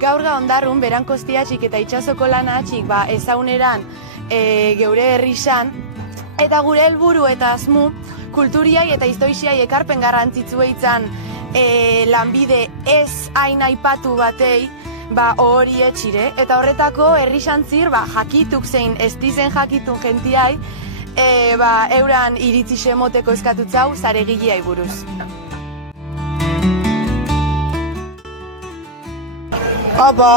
Gaur Ondarrun berankostiatxik eta itxasoko lanatxik ezauneran geure herrixan, eta gure helburu eta asmu kulturiai eta historiai ekarpen garrantzitsu eitzan lanbide ez hain aipatu batei hori etxire, eta horretako herrixantzir jakituk zein ez dizen jakitun jentiai euran iritzi semoteko eskatutzau zaregileai buruz.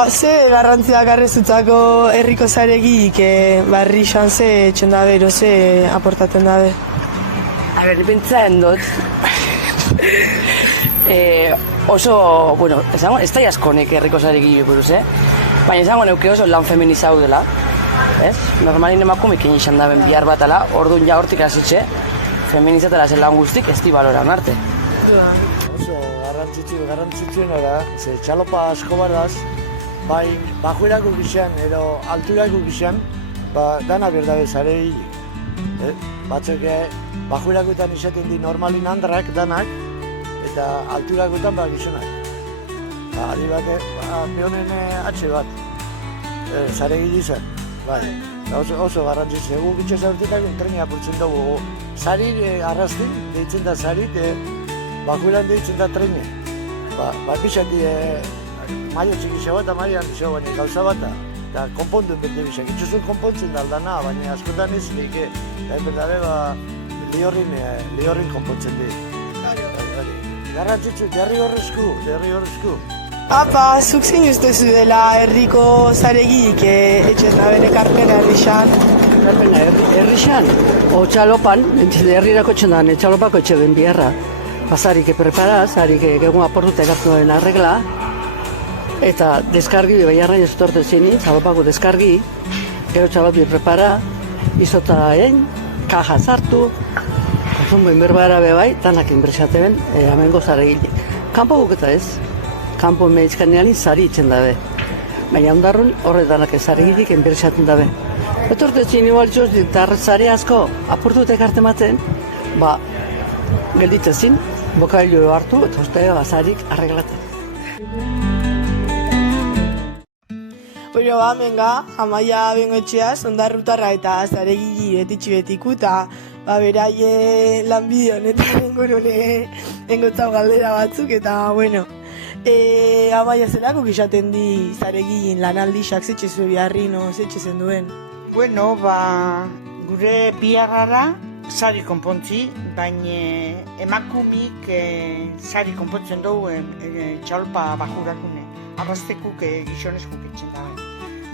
Ze garrantzia garrezutzako herriko zaregik barri xan ze etxen dabe, ero ze aportaten dabe? Pentsatzen dut. Oso, bueno, ez da askonek herriko zaregi buruz, baina esango neuke oso lan feminizau dela. Normalin emakumekin izan daben bihar batala, orduan ja hortik hasitxe, feminizatela zen lan guztik ez di baloran arte. Oso garrantzitsuena da, ze txalopa asko baraz, bai bajuerako gizan, edo alturako gizan, dana berdabe zarei, batzuk bajuerakoetan izaten di normalin handrak danak, eta alturakoetan gizonak. Ari bat, peonen atxe bat, zaregi gizan, bai. Oso garrantzitsu, egu gitxe zaurtetak trenia apurtzen dugu, zarir arrastin, deitzen da zarit, bajueran deitzen da trene. Bizak maio txikisa bat, maio handizio, baina gauza bat, eta konponduen bete bizak. Itxuzun konpontzen da aldana, baina askotan ez leike, eta enberdare lehorrin konpontzen di. Garrantzitsu, derrigorrezku. Zuk zein ustezu dela herriko zaregik etxez naben ekarpena herrixan? Ekarpena herrixan, o txalopan, herrirako txendan, txalopako etxe ben biharra. Zarik preparaz, zarik egun aportuta ekartu den arregla, eta deskargi, bai arrain ez utortu zini, txalopako deskargi, gero txalopi prepara, izota kaja zartu, konsumo inberbara bebai, tanak inbresaten, amengo zaregile. Kampo guketa ez, kampo mehizkanean zari itzen dabe, baina Ondarrun horretanak zaregilik inbresaten dabe. Etortu zini balitzoz, eta zari asko aportuta ekarten maten, gelditzen zin, bokailo hartu eta uste bazarik arreglatzen. Menga, Amaia bengoetxeaz, Ondarrutarra eta zaregili betitxi betiku, eta beraie lanbide honetan engotzau galdera batzuk, eta bueno, Amaia zelako gizaten di zaregilin lanaldixak zetxe zue biharri, zetxe zen duen? Bueno, gure biharrara sari konpontzi, baina emakumik sari konpontzen dugu txalpa bajurakune. Arrastekuk gizonezkuk etxen da.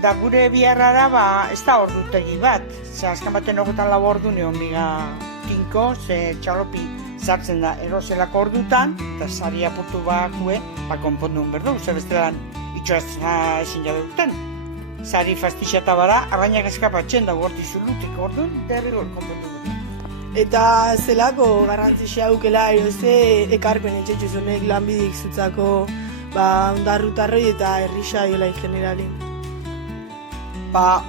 Da gure biharrara ez da ordutegi bat. Azkan baten horretan lau ordu neon biga tinko, ze txalopi zartzen da erozelako ordutan, eta sari apurtu bakue, konpondun berdu, ze bestelan itxoaz ezin jabe duten. Sari fastixata bara, arrainak eskapatzen da gorti zulutik orduan, derrigor konpondu berdu. Eta zelako garrantzia aukela ze ekarpen etxetxuzunek lanbidik zutzako Ondarrutarroi eta herrisa jolaik generalin?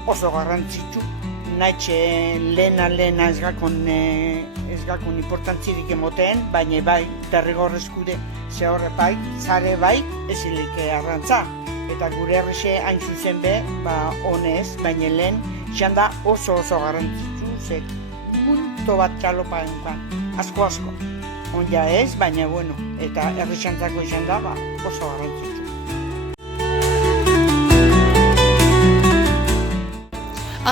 Oso garrantzitsu, nahitxe lehena ez gakon importantzirik emoten, baina bai, derrigorrezkude ze horre bai, zare bai, ezilik arrantza. Eta gure herrixe hain zuzen be, honez, baina lehen, izan da oso garrantzitsu, ze punto bat txalopa enkan, asko. Onja ez, baina bueno, eta herrixantzako izan da, oso garrantzitsu.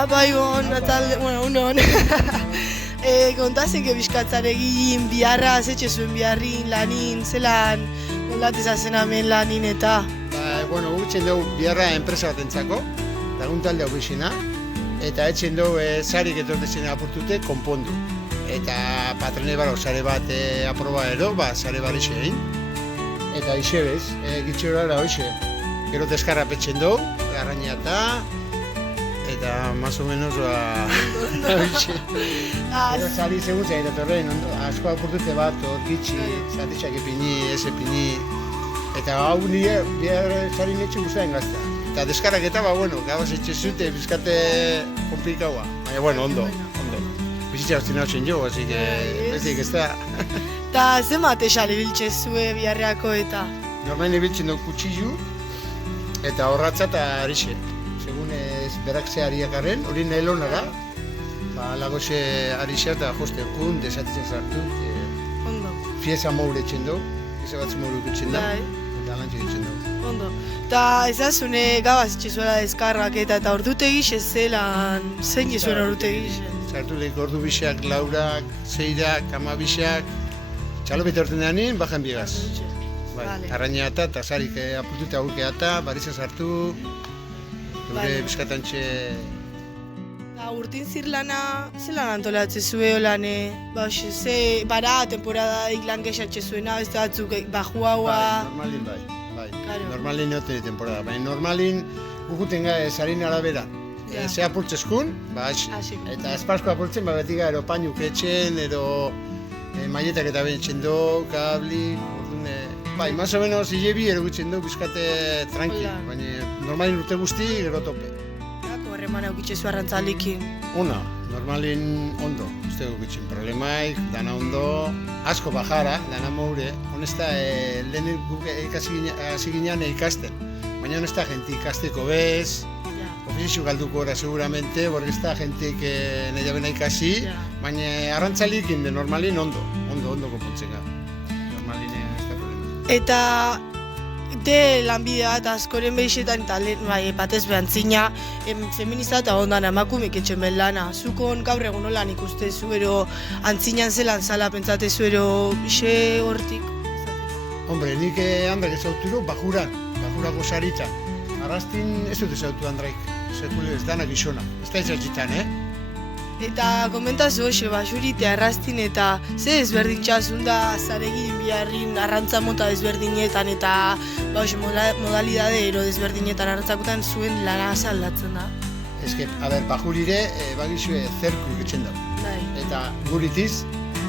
Ibon, Natal, unon. Kontazen bizkatzaregin biharra, zetxe zuen biharrin, lanin, zelan, nolatez azen amen lanin eta? Gutzen dugu biharra enpresa bat entzako, lagun talde hau bizina, eta etxen dugu zarik etortezen apurtute konpondu. Eta patrone baro, zare bat aproba ero, zare bat ixe egin. Eta ixe bez, gitxe horara hoxe. Gero deskarra petxen dugu, garraina eta más o menos hoxe. Gero zari segun zain, eta horrein, asko apurtute bat, gitxi, zatitxak epini, ez epini. Eta hau nire, bihar zari netxe guztaren gazta. Eta deskarrak eta, gabaz etxe zute, bizkate komplikaua. Baina, ondo. Bizitza hostin hau zen jo, así que bezik ez da. Eta zenbat esale biltze zue biharreako eta? Normalin biltzen dugu kutsillu, eta horratza eta arixe. Segun ez berak ze ariak arren, hori nailonara, lagoxe arixe eta joste kun, desatitzen sartu, Ondo. fiesa moure etxendo, fiesa batzu moure etxendo, eta lantxe etxendo. Ondo. Ta ezazune gabaz itxezuela deskarrak eta ordutegi zelan, zein jezuela ordutegi? Sartu lehik ordu bixak, laurak, zeirak, amabixak, txalopeta orten deanin, bajan biegaz. Vale. Arraina eta zarik apurtuta aurkea eta, bariza sartu, gure bizkatantxe... Urtin zirlana, zelan antolatze zue holan, ze bara temporadaik lan gexatxe zuena, beste batzuk bajuaua... Normalin bai. Normalin neoten temporada, baina normalin gukuten gai zarin arabera. Ze apurtzeskun, eta espazko apurtzen, beti ero painuk etxen, ero maietak eta benetxen do, kabli, bai, más o menos hilebi erogutzen du bizkate tranquil, baina normalin urte guzti gero tope. Harreman eukitxezu arrantzalikin? Ona, normalin ondo, ez dugu eukitxen problemaik, dana ondo, asko bajara, dana moure, honesta lehen guk hasi ginean ikasten, baina honesta jenti ikasteko bez, ofizio galduko ora seguramente, porque esta gente que nahi bena ikasi, baina arrantzalikin de normalin ondo konpontzen gara. Normalin ez da problema. Eta de lanbidea eta askoren behixetan eta batez behantzina feminista eta ondan emakumek etxen behar lana. Zukon gaur egun holan ikustezu, ero antzinan zelan zala pentsatezu, ero xe hortik? Hombre, nik handak ezauturo bajurako saritzan. Arrastin ez dut ezautu handraik, ez danak izona, ez da ezatxitan, Eta komentazu hoxe, basurite arrastin eta ze ezberdintxazun da zaregin biharrin arrantza mota desberdinetan eta modalidade ero desberdinetan arrantzakutan zuen lana aldatzen da. Ez que, bajurire bagizue zerku etxen da. Eta guritiz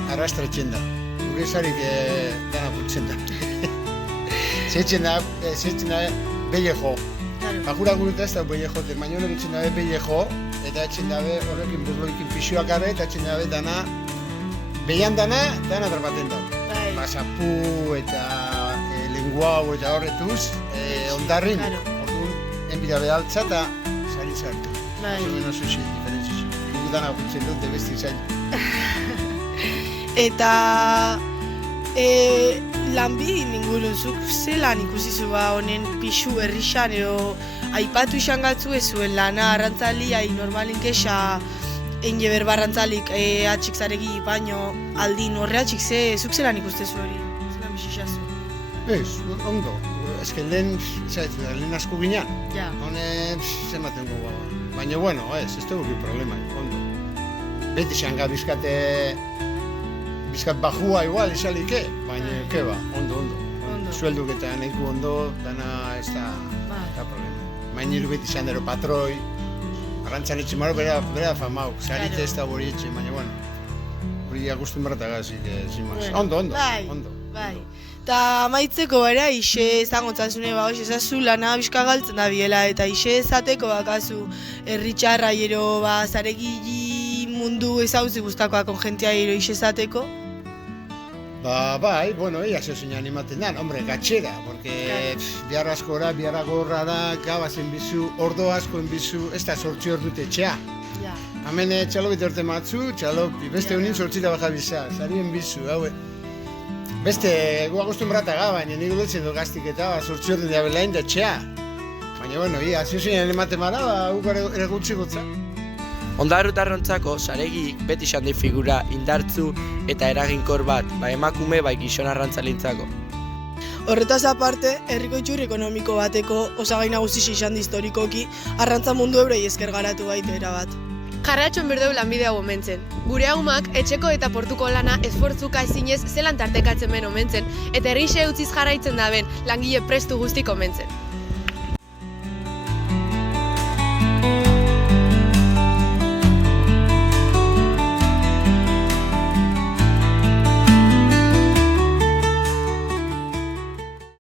arrastra etxen da. Gure zarik dana putzen da. Zetzen da bellejo. Bajura gurita ez da bellejo, baina honek etxen dabe bellejo, eta etxen dabe horrekin burloikin pixuak arre, eta etxen dabe dana, behian dana darbaten da. Basapu eta lenguau eta horretuz, ondarrin, orduan, enbida behaltza eta zari zartu. Oso menos osi, diferentzia. Gu dana gutzen dute besti zain. Eta lanbidin ingurun, zuk zelan ikusizu honen pixu herrixan, ero aipatu izan gatzu ez zuen lana arrantzali, normalin kexa enge berbarrantzalik atxik zaregi baino aldin horreatxik zuk zelan ikustezu hori? Zelan bizizazu? Ez, ondo. Ez que lehen asko ginean. Hone, zematen gogoa. Baina, bueno, ez dugu problema, ondo. Beti xanga bizkat bajua igual izalike, baina, keba, ondo. Suelduk eta nahiko ondo, dana ez da problema. Baina niru beti izan dero patroi, arrantzan etxe maro bera famau, zarite ez da hori etxe, baina, bueno, hori agustun barrataga, ondo. Bai. Eta maitzeko bera, ixe zangotzazune ezazu lana bizka galtzen da biela, eta ixe ezateko bakazu herritxarra ero zaregi mundu ezauzi guztakoa konjentia ero ixe ezateko? Bai, bueno, zeu zeinan ematen dan, hombre, gatxera, porque bihar askora, bihar agorrara, gabazen bizu, ordo askoen bizu, ez da sortzi hor dute etxea. Hemen txalopete orte matzu, txalopi, beste honin sortzira baja biza, zarien bizu, haue. Beste, gu agustun brataga, baina nik dutzen du gaztik eta sortzi hor dira belain da etxea. Baina, bueno, zeu zeinan ematen mara, guk ere gutxi gutza. Ondarrutarrontzako saregik beti izan figura indartzu eta eraginkor bat, emakume gizon arrantzalintzako. Horretaz aparte, herriko itxur ekonomiko bateko osagai nagusi izan historikoki arrantza mundu ebrei esker garatu baitu erabat. Jarratxon berdeu lanbide hau omentzen. Gure haumak etxeko eta portuko lana esfortzuka ezinez zelan tartekatzen ben omentzen eta herrixe utziz jarraitzen da ben langile prestu guztik omentzen.